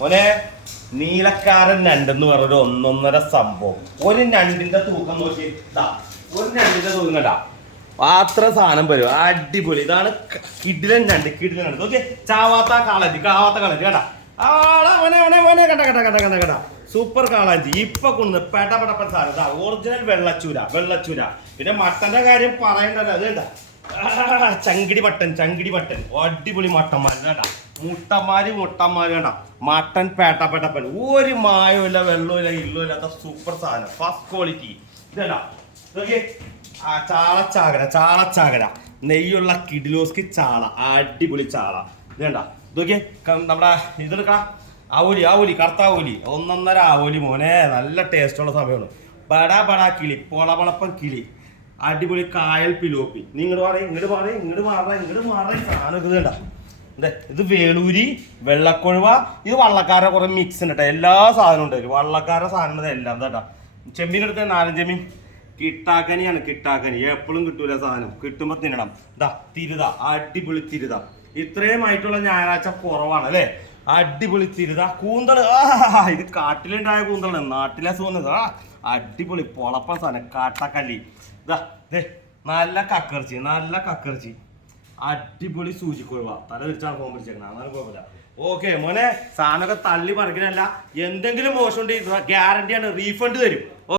മോനെ നീലക്കാരൻ രണ്ടെന്ന് പറഞ്ഞൊരു ഒന്നൊന്നര സംഭവം. ഒരു രണ്ടിന്റെ തൂക്കം നോക്കി. ഒരു രണ്ടിന്റെ തൂക്കം കണ്ടാ. അത്ര സാധനം വരും. അടിപൊളി. ഇതാണ് കിഡിലൻ കിടിലൻ ഞണ്ട് കിടിലൻ ഞണ്ട് നോക്കിയേ ചാവാത്ത കാളാഞ്ചി കാവാത്ത കാളാഞ്ചി. കേട്ടാ ആടാ മോനെ കണ്ട കണ്ട കണ്ട കണ്ട കണ്ട. സൂപ്പർ കാളാഞ്ചി. ഇപ്പൊ കൊണ്ട് പെട്ട പെട്ടപ്പൻ സാധനം ഒറിജിനൽ വെള്ളച്ചൂര വെള്ളച്ചൂര. പിന്നെ മട്ടന്റെ കാര്യം പറയണ്ടല്ലോ. അത് കണ്ട? ചങ്കിടി പട്ടൻ ചങ്കിടി പട്ടൻ. അടിപൊളി മട്ടന്മാര് വേണ്ട മുട്ടന്മാര് മുട്ടന്മാര് വേണ്ട മട്ടൻ പേട്ട പേട്ടപ്പൻ ഒരു മായോ ഇല്ല വെള്ളവും ഇല്ല ഇല്ലോ ഇല്ലാത്ത സൂപ്പർ സാധനം. ഫസ്റ്റ് ക്വാളിറ്റി ഇതല്ല ആ ചാളച്ചാകര ചാളച്ചാകര. നെയ്യുള്ള കിഡിലോസ്കി ചാള. അടിപൊളി ചാള. ഇതേണ്ട ഇതൊക്കെ നമ്മുടെ ഇതെടുക്കാം ആവോലി ആവോലി കറുത്ത ആവോലി ഒന്നൊന്നര ആവോലി മോനെ. നല്ല ടേസ്റ്റുള്ള സമയമാണ്. ബടാ ബടാ കിളി. പൊളപൊളപ്പം കിളി. അടിപൊളി കായൽ പിലോപ്പി. നീ ഇങ്ങോട്ട് മാറേ ഇങ്ങോട്ട് മാറേ ഇങ്ങോട്ട് മാറേ ഇങ്ങോട്ട് മാറേ സാധനം ഇത് കണ്ട ഇതെ വേളൂരി വെള്ളക്കൊഴുവ ഇത് വള്ളക്കാരുടെ കുറെ മിക്സ് ഉണ്ട് കേട്ടോ എല്ലാ സാധനവും ഉണ്ട്. വള്ളക്കാരുടെ സാധനം എല്ലാം കേട്ടോ ചെമ്മീനെടുത്ത നാലഞ്ച് ചെമ്മീൻ. കിട്ടാക്കനിയാണ് കിട്ടാക്കനി. എപ്പോഴും കിട്ടൂല സാധനം. കിട്ടുമ്പോൾ തിന്നണം. ഇതാ തിരുത. അടിപൊളി തിരുത. ഇത്രയും ആയിട്ടുള്ള ഞായറാഴ്ച കുറവാണ് അല്ലേ? അടിപൊളി തിരുത. കൂന്തൾ. ആ ഇത് കാട്ടിലുണ്ടായ കൂന്തളാണ്. നാട്ടിലെ സുഖം അടിപൊളി പൊളപ്പ സാധനം. കാട്ടക്കല്ലി. നല്ല കക്കർച്ചി നല്ല കക്കർച്ചി അടിപൊളി സൂചിക്കൊഴുവ. തല തിരിച്ചാണ് ഫോൺ പിടിച്ചേക്കണം അങ്ങനെ കുഴപ്പമില്ല. ഓക്കെ മോനെ സാധനമൊക്കെ തള്ളി പറിക്കണല്ല എന്തെങ്കിലും മോശം ഉണ്ടെങ്കിൽ ഗ്യാരണ്ടിയാണ് റീഫണ്ട് തരും.